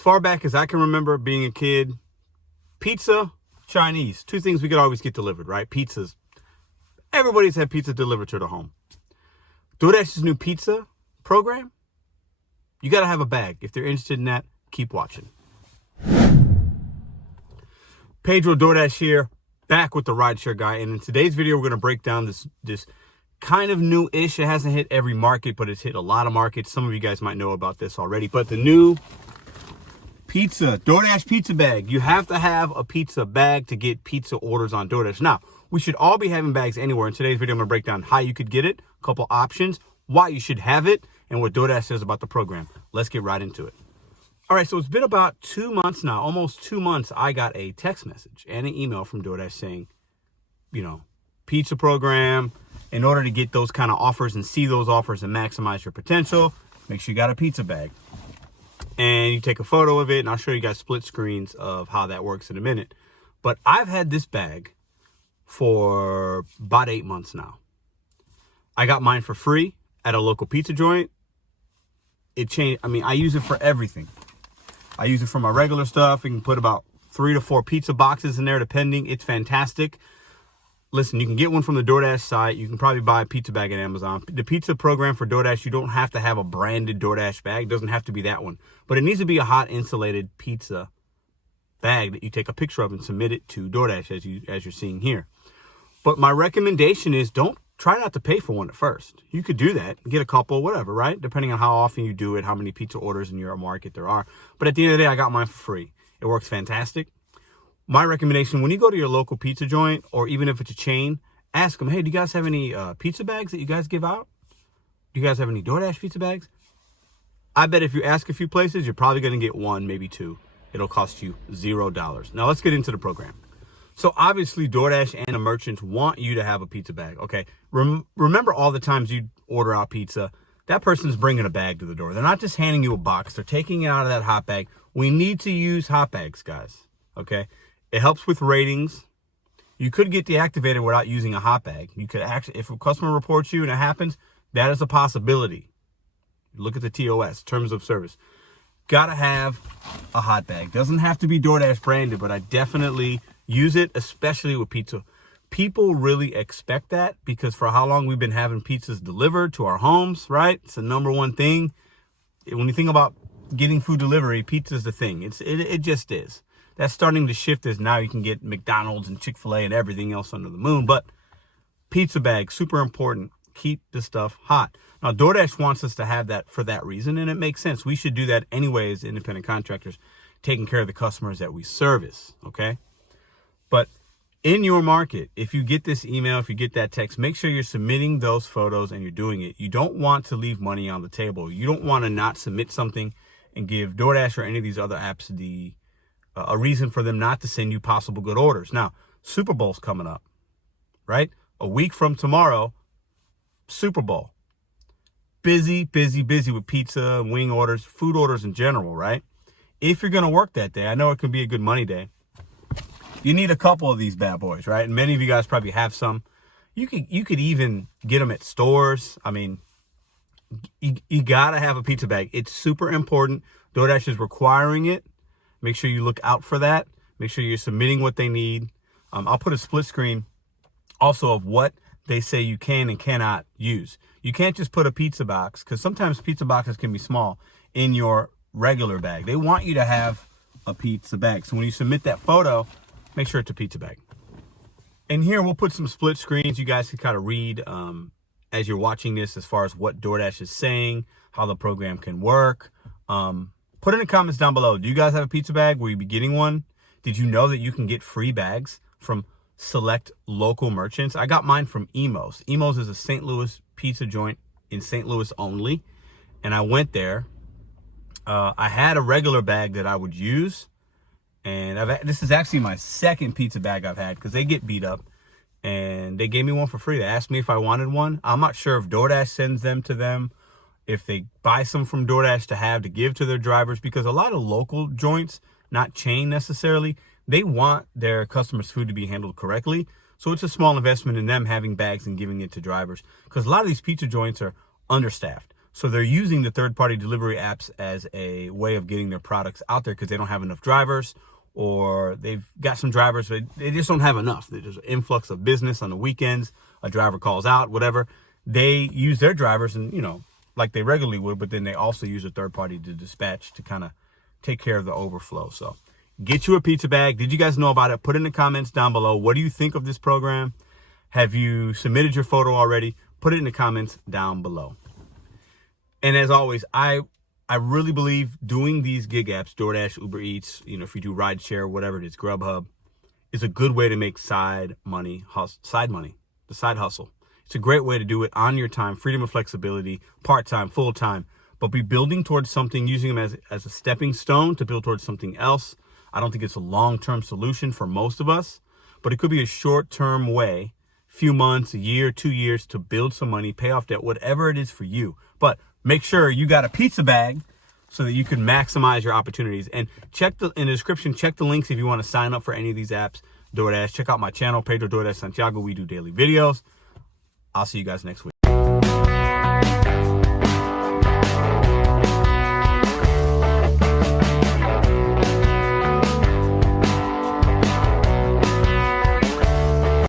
As far back as I can remember being a kid, pizza, Chinese, two things we could always get delivered, right? Pizzas. Everybody's had pizza delivered to their home. DoorDash's new pizza program, you got to have a bag. If they're interested in that, keep watching. Pedro, Doordash here, back with the RideShare Guy. And in today's video, we're going to break down this kind of new-ish. It hasn't hit every market, but it's hit a lot of markets. Some of you guys might know about this already. But the new DoorDash pizza bag. You have to have a pizza bag to get pizza orders on DoorDash. Now, we should all be having bags anywhere. In today's video, I'm going to break down how you could get it, a couple options, why you should have it, and what DoorDash says about the program. Let's get right into it. All right, so it's been about 2 months now, almost 2 months. I got a text message and an email from DoorDash saying, pizza program. In order to get those kind of offers and see those offers and maximize your potential, make sure you got a pizza bag. And you take a photo of it, and I'll show you guys split screens of how that works in a minute. But I've had this bag for about 8 months now. I got mine for free at a local pizza joint. It changed. I mean, I use it for everything. I use it for my regular stuff. You can put about 3 to 4 pizza boxes in there, depending. It's fantastic. Listen, you can get one from the DoorDash site. You can probably buy a pizza bag at Amazon. The pizza program for DoorDash, you don't have to have a branded DoorDash bag. It doesn't have to be that one. But it needs to be a hot insulated pizza bag that you take a picture of and submit it to DoorDash as you're seeing here. But my recommendation is try not to pay for one at first. You could do that, get a couple, whatever, right? Depending on how often you do it, how many pizza orders in your market there are. But at the end of the day, I got mine for free. It works fantastic. My recommendation, when you go to your local pizza joint, or even if it's a chain, ask them, hey, do you guys have any pizza bags that you guys give out? Do you guys have any DoorDash pizza bags? I bet if you ask a few places, you're probably going to get 1, maybe 2. It'll cost you $0. Now, let's get into the program. So, obviously, DoorDash and the merchants want you to have a pizza bag, okay? Remember all the times you order out pizza, that person's bringing a bag to the door. They're not just handing you a box. They're taking it out of that hot bag. We need to use hot bags, guys, okay? It helps with ratings. You could get deactivated without using a hot bag. You could actually, if a customer reports you and it happens, that is a possibility. Look at the TOS, terms of service. Gotta have a hot bag. Doesn't have to be DoorDash branded, but I definitely use it, especially with pizza. People really expect that because for how long we've been having pizzas delivered to our homes, right? It's the number one thing. When you think about getting food delivery, pizza's the thing. It just is. That's starting to shift as now you can get McDonald's and Chick-fil-A and everything else under the moon. But pizza bag, super important. Keep the stuff hot. Now, DoorDash wants us to have that for that reason, and it makes sense. We should do that anyway as independent contractors, taking care of the customers that we service, okay? But in your market, if you get this email, if you get that text, make sure you're submitting those photos and you're doing it. You don't want to leave money on the table. You don't want to not submit something and give DoorDash or any of these other apps a reason for them not to send you possible good orders. Now, Super Bowl's coming up, right? A week from tomorrow, Super Bowl. Busy with pizza, wing orders, food orders in general, right? If you're going to work that day, I know it could be a good money day. You need a couple of these bad boys, right? And many of you guys probably have some. You could even get them at stores. I mean, you got to have a pizza bag. It's super important. DoorDash is requiring it. Make sure you look out for that. Make sure you're submitting what they need. I'll put a split screen also of what they say you can and cannot use. You can't just put a pizza box, because sometimes pizza boxes can be small, in your regular bag. They want you to have a pizza bag. So when you submit that photo, make sure it's a pizza bag. And here we'll put some split screens. You guys can kind of read as you're watching this as far as what DoorDash is saying, how the program can work. Put in the comments down below. Do you guys have a pizza bag? Will you be getting one? Did you know that you can get free bags from select local merchants? I got mine from Emos. Emos is a St. Louis pizza joint in St. Louis only. And I went there. I had a regular bag that I would use. And this is actually my second pizza bag I've had because they get beat up. And they gave me one for free. They asked me if I wanted one. I'm not sure if DoorDash sends them to them, if they buy some from DoorDash to give to their drivers, because a lot of local joints, not chain necessarily, they want their customers' food to be handled correctly. So it's a small investment in them having bags and giving it to drivers, because a lot of these pizza joints are understaffed. So they're using the third-party delivery apps as a way of getting their products out there because they don't have enough drivers, or they've got some drivers, but they just don't have enough. There's an influx of business on the weekends. A driver calls out, whatever. They use their drivers and, like they regularly would, but then they also use a third party to dispatch to kind of take care of the overflow. So get you a pizza bag. Did you guys know about it? Put in the comments down below. What do you think of this program? Have you submitted your photo already? Put it in the comments down below. And as always, I really believe doing these gig apps, DoorDash, Uber Eats, if you do RideShare, whatever it is, Grubhub, is a good way to make side money, the side hustle. It's a great way to do it on your time, freedom of flexibility, part-time, full-time, but be building towards something, using them as a stepping stone to build towards something else. I don't think it's a long-term solution for most of us, but it could be a short-term way, few months, a year, 2 years to build some money, pay off debt, whatever it is for you. But make sure you got a pizza bag so that you can maximize your opportunities. And in the description, check the links if you want to sign up for any of these apps. DoorDash, check out my channel, Pedro DoorDash Santiago. We do daily videos. I'll see you guys next week.